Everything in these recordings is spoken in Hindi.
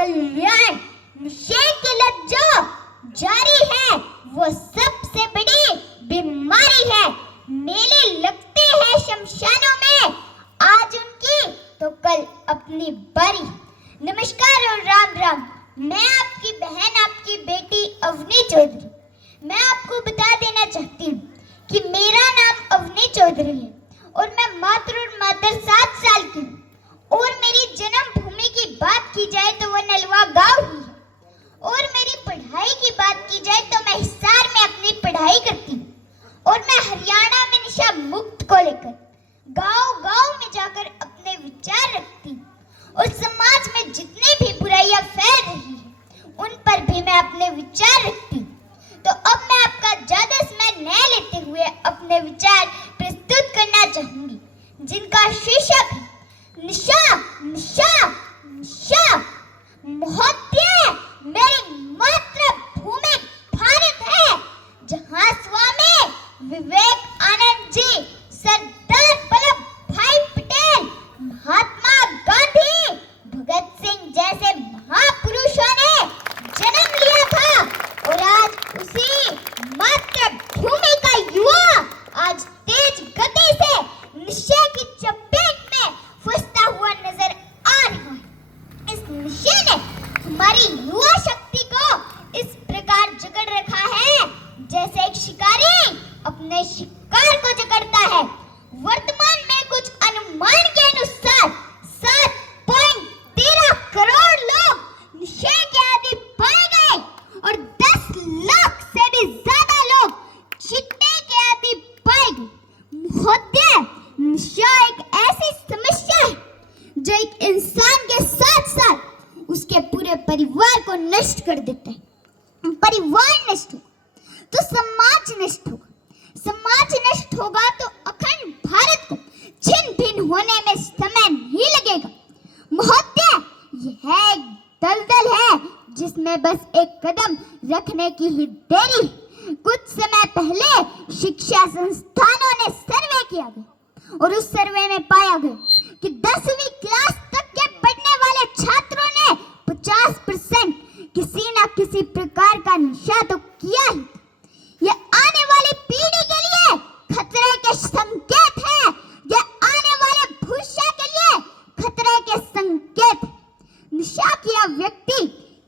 कल्याण। नशे की लत जो जारी है वो सबसे बड़ी बीमारी है। मेले लगते हैं शमशानों में, आज उनकी तो कल अपनी बारी। नमस्कार और राम राम। मैं आपकी बहन, आपकी बेटी अवनी चौधरी। मैं आपको बता देना चाहती हूँ कि मेरा नाम अवनी चौधरी है और मैं मात्र 7 साल की हूँ। और मेरी जन्मभूमि की बात की जाए तो वह नलवा गांव ही है। और मेरी पढ़ाई की बात की जाए तो मैं हिसार में अपनी पढ़ाई करती हूँ। और मैं हरियाणा में नशा मुक्त को लेकर गांव-गांव में जाकर अपने विचार रखती हूँ। और समाज में जितनी भी बुराइयां फैल रही है उन पर भी मैं अपने विचार रखती हूँ। तो अब मैं आपका ज्यादा समय न लेते हुए अपने विचार प्रस्तुत करना चाहूंगी, जिनका शीर्षक है नशा नशा नशा। महोदय, मेरी मातृभूमि भारत है, जहां स्वामी विवेकानंद जी, सरदार वल्लभ भाई पटेल, महात्मा गांधी, भगत सिंह जैसे महापुरुषों ने जन्म लिया था। और आज उसी मातृभूमि का युवा आज तेज गति से नशे की चपेट में फंसता हुआ नजर आ रहा है। इस नशे ने हमारी युवा शक्ति को इस प्रकार जकड़ रखा है जैसे एक शिकारी अपने शिकार को जकड़ता है। वर्तमान में कुछ अनुमान के अनुसार 7.13 करोड़ लोग नशे के आदी पाए गए और 10 लाख से भी ज्यादा लोग चिट्टे के आदी पाए गए। महोदय, नशा एक ऐसी समस्या है जो एक इंसान के साथ साथ उसके पूरे परिवार को नष्ट कर देता है। परिवार नष्ट होगा तो समाज नष्ट होगा, समाज नष्ट होगा तो अखंड भारत को छिन्न भिन्न होने में समय नहीं लगेगा। महोदय, यह एक दलदल है जिसमें बस एक कदम रखने की ही देरी है। कुछ समय पहले शिक्षा संस्थानों ने सर्वे किया गया और उस सर्वे में पाया गया कि 10वीं क्लास तक के पढ़ने वाले छात्रों ने 50% किसी न किसी प्रकार का नशा तो किया ही। यह आने वाली पीढ़ी के लिए खतरे के संकेत है, यह आने वाले भविष्य के लिए खतरे के संकेत है। नशा किया व्यक्ति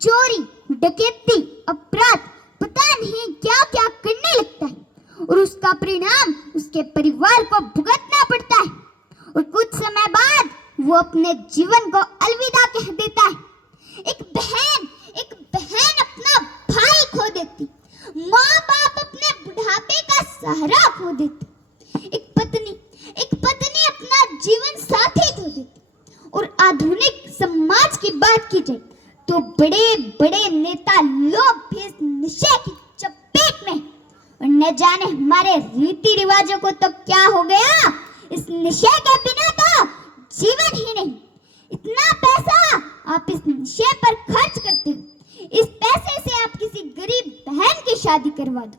चोरी, डकैती, अपराध, पता नहीं क्या क्या करने लगता है और उसका परिणाम उसके परिवार को भुगतना पड़ता है। और कुछ समय बाद वो अपने जीवन को अलविदा कह देता है। एक बहन अपना भाई खो देती, माँ बाप अपने बुढ़ापे का सहारा खो देती, एक पत्नी अपना जीवन साथी खो देती। और आधुनिक समाज की बात की जाए तो बड़े बड़े नेता लोग भी इस नशे की चपेट में। और न जाने हमारे रीति रिवाजों को तो क्या हो गया, इस नशे के बिना तो जीवन ही नहीं। इतना पैसा आप इस नशे पर खर्च करते हो, इस पैसे से आप किसी गरीब बहन की शादी करवा दो,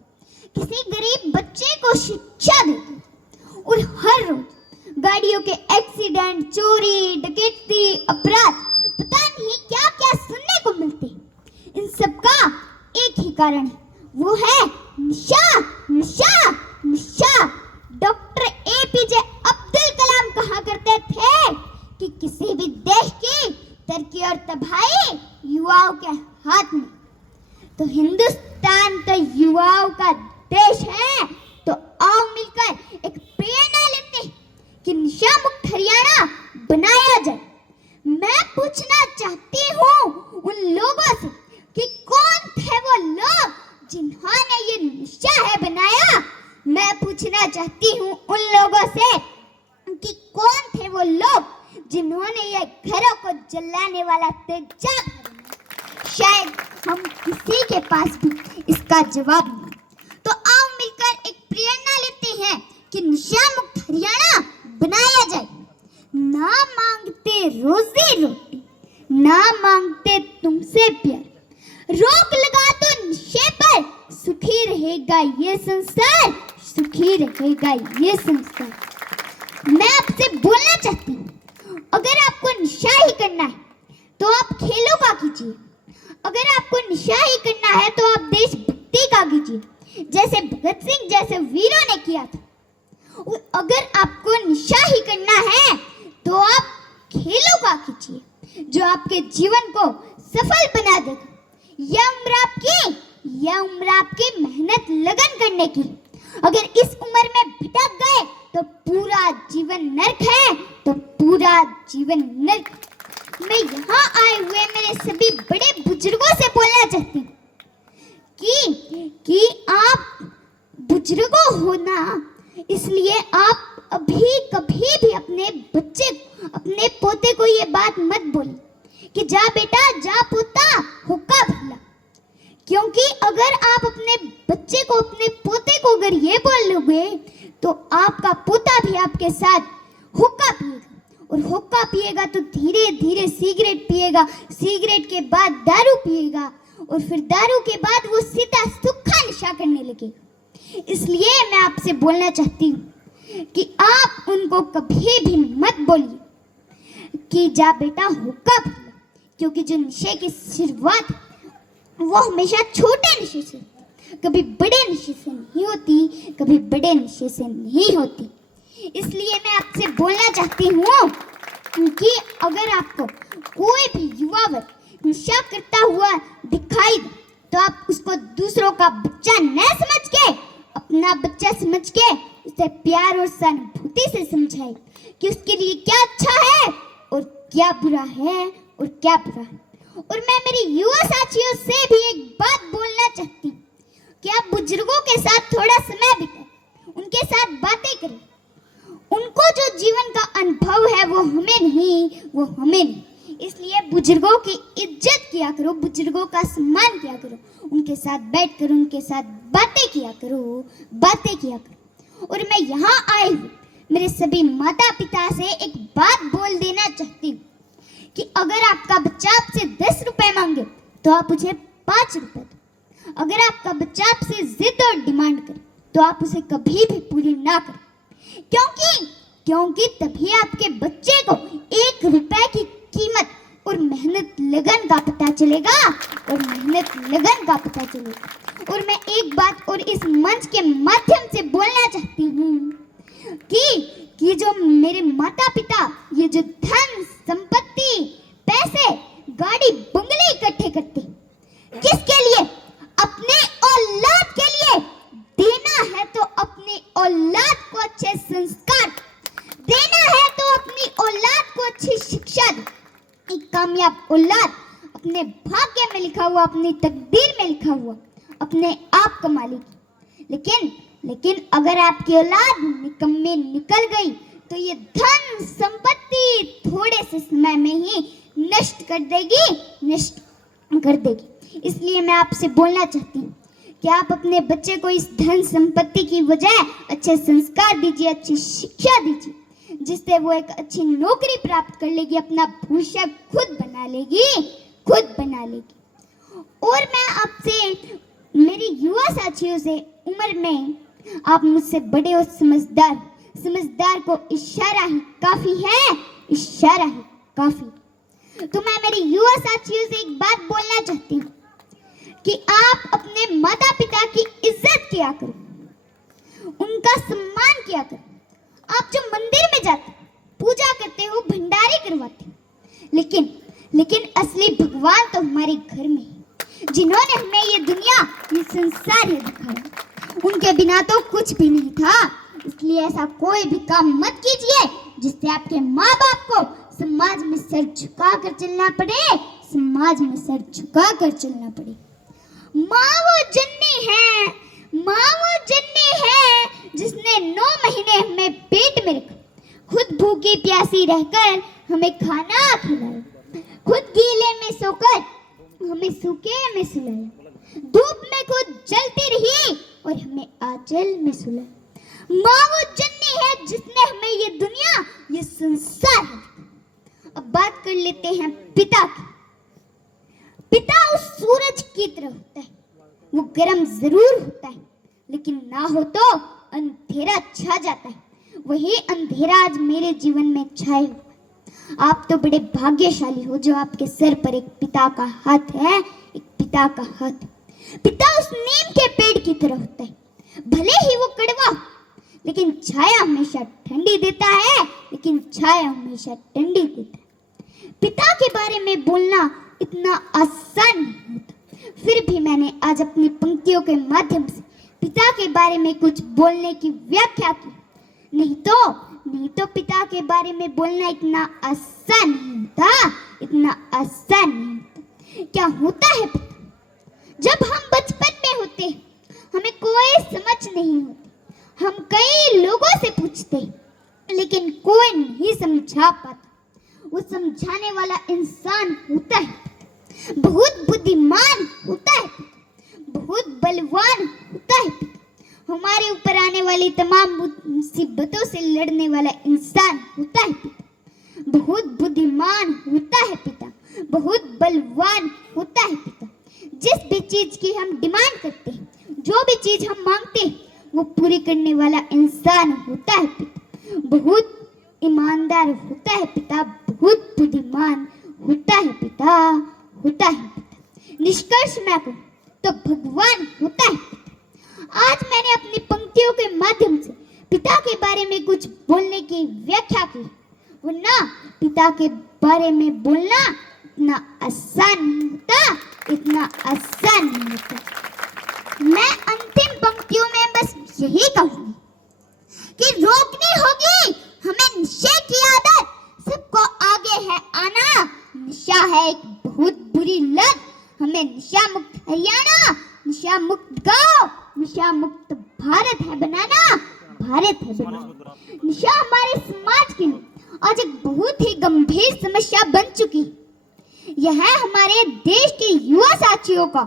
किसी गरीब बच्चे को शिक्षा दे दो। और हर रोज गाड़ियों के एक्सीडेंट, चोरी, डकैती, अपराध, पता नहीं क्या क्या सुनने को मिलते हैं। इन सब का एक ही कारण है, वो है नशा नशा नशा। डॉक्टर APJ अब्दुल कलाम कहा करते थे कि किसी भी देश की तरक्की और तबाही युवाओं के हाथ में। तो हिंदुस्तान तो युवाओं का देश है, तो आओ मिलकर एक प्रेरणा लेते हैं कि नशा मुक्त हरियाणा बनाया जाए। मैं पूछना चाहती हूँ उन लोगों से कि कौन थे वो लोग जिन्होंने ये नशा है बनाया। मैं पूछना चाहती हूँ उन लोगों से कि कौन थे वो लोग जिन्होंने ये घरों को जलाने वाला तेजाब बनाया। शायद हम किसी के पास भी इसका जवाब नहीं। तो आओ मिलकर एक प्रेरणा लेते हैं कि नशा मुक्त हरियाणा बनाया जाए। ना मांगते रोजी रोटी, ना मांगते तुमसे प्यार, रोक लगा तो नशे पर, सुखी रहेगा ये संसार, सुखी रहेगा ये संसार। मैं आपसे बोलना चाहती हूँ, अगर आपको नशा ही करना है तो आप खेलों का कीजिए, कीजिए। अगर आपको नशा ही करना है तो आप देशभक्ति का कीजिए, जैसे भगत सिंह जैसे वीरों ने किया था। अगर आपको नशा ही करना है तो आप खेलों का कीजिए, जो आपके जीवन को सफल बना देगा। यह उम्र आपकी मेहनत लगन करने की। अगर इस उम्र में भटक गए तो पूरा जीवन नर्क है, तो पूरा जीवन नर्क। मैं यहाँ आए हुए मेरे सभी बड़े बुजुर्गों से बोलना चाहती हूँ कि आप बुजुर्गों हो ना, इसलिए आप अभी कभी भी अपने पोते को ये बात मत बोलिए कि जा बेटा जा पोता हुक्का भला, क्योंकि अगर आप अपने बच्चे को अपने पोते को अगर ये बोलोगे तो आपका पोता भी आपके साथ हुक्का पिएगा, और हुक्का पिएगा तो धीरे धीरे सिगरेट पिएगा, सिगरेट के बाद दारू पिएगा, और फिर दारू के बाद वो सीधा सूखा नशा करने लगेगा। इसलिए मैं आपसे बोलना चाहती हूँ कि आप उनको कभी भी मत बोलिए कि जा बेटा हुक्का पिला, क्योंकि जो नशे की शुरुआत वो हमेशा छोटे नशे से, कभी बड़े नशे से नहीं होती, कभी बड़े नशे से नहीं होती। इसलिए मैं आपसे बोलना चाहती हूँ कि अगर आपको कोई भी युवा वर्ग नशा करता हुआ दिखाई दे तो आप उसको दूसरों का बच्चा न समझ के, अपना बच्चा समझ के उसे प्यार और सहानुभूति से समझाए कि उसके लिए क्या अच्छा है और क्या बुरा है और क्या बुरा है। और मैं मेरे युवा साथियों से भी एक बात बोलना चाहती हूँ कि आप बुजुर्गों के साथ थोड़ा समय बिताएं, उनके साथ बातें करें। उनको जो जीवन का अनुभव है वो हमें नहीं। इसलिए बुजुर्गों की इज्जत किया करो, बुजुर्गों का सम्मान किया करो, उनके साथ बैठ कर उनके साथ बातें किया करो। और मैं यहाँ आए हुए मेरे सभी माता पिता से एक बात बोल देना चाहती हूँ कि अगर आपका बच्चा आपसे 10 रुपए मांगे तो आप उसे 5 रुपए दो। अगर आपका बच्चा आपसे जिद और डिमांड करे तो आप उसे कभी भी पूरी ना करें, क्योंकि तभी आपके बच्चे को 1 रुपए की कीमत और मेहनत लगन का पता चलेगा। और मैं एक बात और इस मंच के माध्यम से बोलना चाहती हूँ कि जो मेरे माता पिता ये जो धन संपत्ति पैसे गाड़ी बंगले इकट्ठे करते, किसके लिए? अपने औलाद के लिए। देना है तो अपनी औलाद को अच्छे संस्कार, देना है तो अपनी औलाद को अच्छी शिक्षा दे। एक कामयाब औलाद अपने भाग्य में लिखा हुआ, अपनी तकदीर में लिखा हुआ अपने आप कमा लेगी। लेकिन अगर आपकी औलाद निकम्मे निकल गई तो ये धन संपत्ति थोड़े से समय में ही नष्ट कर देगी। इसलिए मैं आपसे बोलना चाहती हूँ कि आप अपने बच्चे को इस धन संपत्ति की बजाय अच्छे संस्कार दीजिए, अच्छी शिक्षा दीजिए, जिससे वो एक अच्छी नौकरी प्राप्त कर लेगी, अपना भविष्य खुद बना लेगी। और मैं आपसे, मेरे युवा साथियों से, उम्र में आप मुझसे बड़े और समझदार को इशारा ही काफी है। तो मैं मेरे युवा साथियों से एक बात बोलना चाहती हूँ कि आप अपने माता पिता की इज्जत किया करो, उनका सम्मान किया करो। आप जो मंदिर में जाते पूजा करते हो, भंडारे करवाते हो, लेकिन असली भगवान तो हमारे घर में है, जिन्होंने हमें ये दुनिया, ये संसार दिखाया। उनके बिना तो कुछ भी नहीं था। इसलिए ऐसा कोई भी काम मत कीजिए जिससे आपके माँ बाप को समाज में सर झुका कर चलना पड़े। माँ वो जन्नी है जिसने 9 महीने हमें पेट में रखा, खुद भूखी प्यासी रहकर हमें खाना खिलाया, खुद गीले में सोकर हमें सूखे में सुलाया, धूप में खुद जलती रही और हमें आंचल में सुलाया। माँ वो जन्नी है जिसने हमें ये दुनिया, ये संसार दिखाया। अब बात कर लेते हैं पिता की। पिता उस सूरज की तरह होता है, वो गर्म जरूर होता है, लेकिन ना हो तो अंधेरा छा जाता है। वही अंधेरा आज मेरे जीवन में छाया हुआ। आप तो बड़े भाग्यशाली हो जो आपके सर पर एक पिता का हाथ है, एक पिता का हाथ। पिता उस नीम के पेड़ की तरह होता है, भले ही वो कड़वा, लेकिन छाया हमेशा ठंडी देता है, लेकिन छाया हमेशा ठंडी देता है। पिता के बारे में बोलना इतना आसान नहीं होता, फिर भी मैंने आज अपनी पंक्तियों के माध्यम से पिता के बारे में कुछ बोलने की व्याख्या की। नहीं तो पिता के बारे में बोलना इतना आसान नहीं होता, इतना आसान नहीं होता। क्या होता है पिता? जब हम बचपन में होते हमें कोई समझ नहीं होती, हम कई लोगों से पूछते लेकिन कोई नहीं समझा पाता। वो समझाने वाला इंसान होता है, बहुत बुद्धिमान होता है, बहुत बलवान होता है। हमारे ऊपर आने वाली तमाम मुसीबतों से लड़ने वाला इंसान होता है पिता। बहुत बुद्धिमान होता है पिता, बहुत बलवान होता है पिता। जिस भी चीज की हम डिमांड करते हैं, जो भी चीज हम मांगते हैं, वो पूरी करने वाला इंसान होता है पिता। बहुत ईमानदार होता है पिता, बहुत बुद्धिमान होता है पिता, होता है पिता। निष्कर्ष में कहूं तो भगवान होता है। आज मैंने अपनी पंक्तियों के माध्यम से पिता के बारे में कुछ बोलने की व्याख्या की, वरना पिता के बारे में बोलना इतना आसान नहीं होता, इतना आसान नहीं होता। मैं अंतिम पंक्तियों में बस यही कहूंगी कि रोकनी होगी हमें नशे की आदत। सबको आगे है आना, नशा है एक बहुत बुरी लत। हमें नशा मुक्त हरियाणा, नशा मुक्त गांव, नशा मुक्त भारत है बनाना, भारत है बनाना। नशा हमारे समाज के लिए आज एक बहुत ही गंभीर समस्या बन चुकी। यह हमारे देश के युवा साथियों का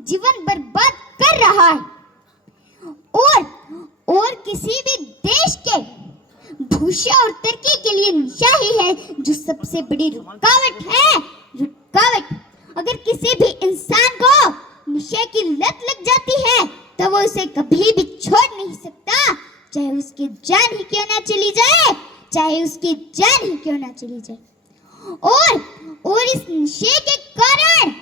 जीवन बर्बाद कर रहा है और किसी भी देश के भविष्य और तरक्की के लिए नशा ही है जो सबसे बड़ी रुकावट है, रुकावट। अगर किसी भी इंसान को नशे की लत लग जाती है तो वो उसे कभी भी छोड़ नहीं सकता, चाहे उसकी जान ही क्यों ना चली जाए, चाहे उसकी जान ही क्यों ना चली जाए। और इस नशे के कारण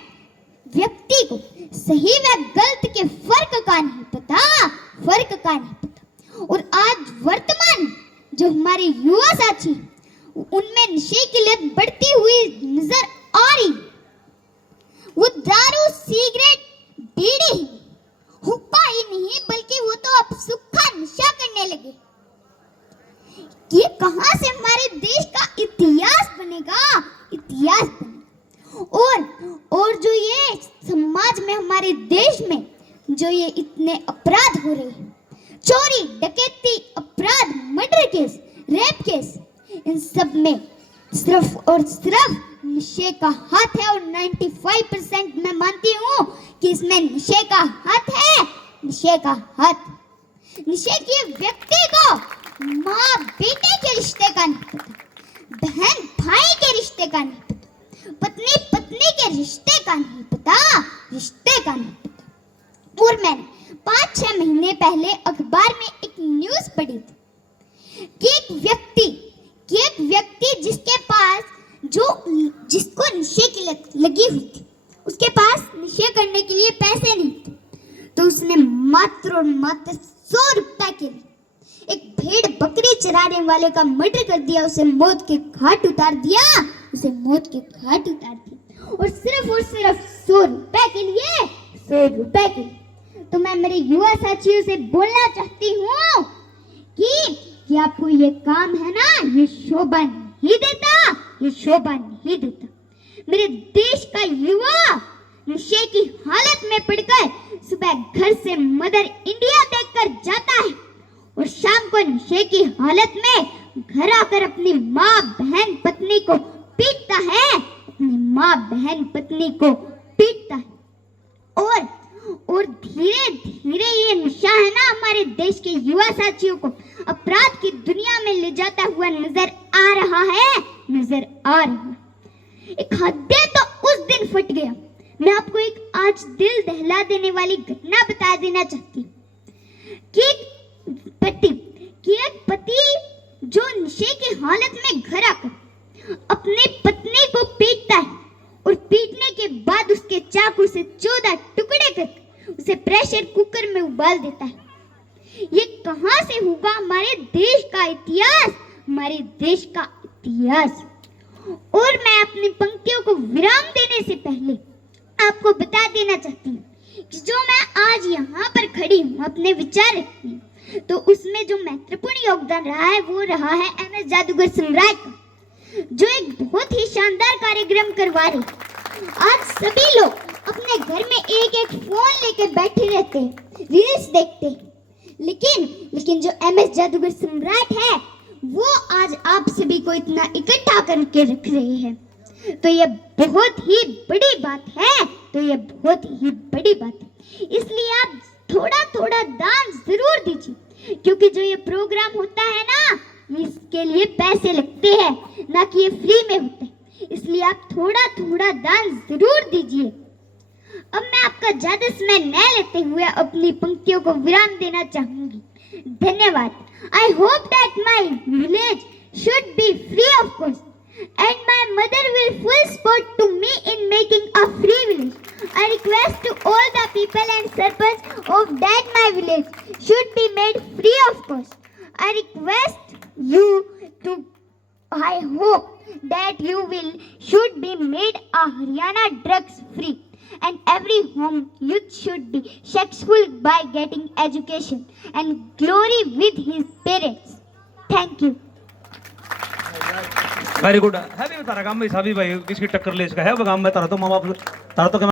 व्यक्ति को सही व गलत के फर्क का नहीं पता, फर्क का नहीं पता। और आज वर्तमान जो हमारे युवा साथी, उनमें नशे की लत बढ़ती हुई नजर आ रही। वो दारू, सिगरेट, बीड़ी, हुक्का ही नहीं बल्कि वो तो अब सूखा नशा करने लगे। ये कहां से हमारे देश का इतिहास बनेगा, इतिहास बनेगा। और जो ये समाज में, हमारे देश में जो ये इतने अपराध हो रहे हैं, चोरी, डकैती, अपराध, मर्डर केस, रेप केस, इन सब में सिर्फ और सिर्फ नशे का हाथ है। और 95% मैं मानती हूँ कि इसमें नशे का हाथ है, नशे का हाथ। नशे के व्यक्ति को माँ बेटे के रिश्ते का नहीं पता, बहन भाई के रिश्ते का नहीं पता, पत्नी पत्नी के रिश्ते का नहीं पता, रिश्ते का नहीं पता। और मैंने 5-6 महीने पहले अखबार में एक न्यूज़ पढ़ी थी कि एक व्यक्ति जिसके पास जिसको नशे की लत लगी हुई थी, उसके पास नशे करने के लिए पैसे नहीं थे, तो उसने मात्र और मात्र 100 रुपए के लिए एक भेड़ बकरी चराने वाले का मर्डर कर दिया, उसे मौत के घाट उतार दिया, उसे मौत के घाट उतार दिया। और सिर्फ 100 रुपए के लिए, 100 रुपए के लिए। तो मैं मेरे युवा साथियों से बोलना चाहती हूँ कि आपको ये काम है ना, ये शोभा नहीं देता, ये शोभा नहीं देता। मेरे देश का युवा नशे की हालत में पड़कर सुबह घर से मदर इंडिया देखकर जाता है और शाम को नशे की हालत में घर आकर अपनी माँ बहन पत्नी को पीटता है, अपनी माँ बहन पत्नी को पीटता है। और धीरे धीरे ये नशा है ना, हमारे देश के युवा साथियों को अपराध की दुनिया में ले जाता हुआ नजर आ रहा है, नजर आ रहा है। एक हद तो उस दिन फट गया। मैं आपको एक आज दिल दहला देने वाली घटना बता देना चाहती हूँ कि एक पति जो नशे की हालत में घर आकर अपनी पत्नी को पीटता है और पीटने के बाद उसके चाकू से 14 टुकड़े कर उसे प्रेशर कुकर में उबाल देता है। ये कहां से होगा हमारे देश का इतिहास, हमारे देश का इतिहास। और मैं अपनी पंक्तियों को विराम देने से पहले आपको बता देना चाहती हूँ कि जो मैं आज यहाँ पर खड़ी हूँ अपने विचार रखती हूँ, तो उसमें जो महत्वपूर्ण योगदान रहा है वो रहा है MS जादूगर सम्राट का, जो एक बहुत ही शानदार कार्यक्रम करवा रहे। आज सभी लोग अपने घर में एक एक फोन लेकर बैठे रहते हैं, रील्स देखते हैं, लेकिन जो MS जादूगर सम्राट है वो आज आप सभी को इतना इकट्ठा करके रख रहे हैं, तो ये बहुत ही बड़ी बात है, तो ये बहुत ही बड़ी बात है। इसलिए आप थोड़ा थोड़ा दान जरूर दीजिए, क्योंकि जो ये प्रोग्राम होता है ना, इसके लिए पैसे लगते हैं, ना कि ये फ्री में होते हैं। इसलिए आप थोड़ा थोड़ा दान जरूर दीजिए। अब मैं आपका ज्यादा समय न लेते हुए अपनी पंक्तियों को विराम देना चाहूंगी। धन्यवाद। I hope that my village should be free of cost, and my mother will full support to me in making a free village. I request to all the people and sarpanch of that my village should be made free of cost. I request you to, I hope that you will should be made a Haryana drugs free, and every home youth should be successful by getting education and glory with his parents. Thank you. Very good है भी तारा काम में सभी भाई किसकी टक्कर ले इसका है वो काम में तारा तो माँ बाप तारा तो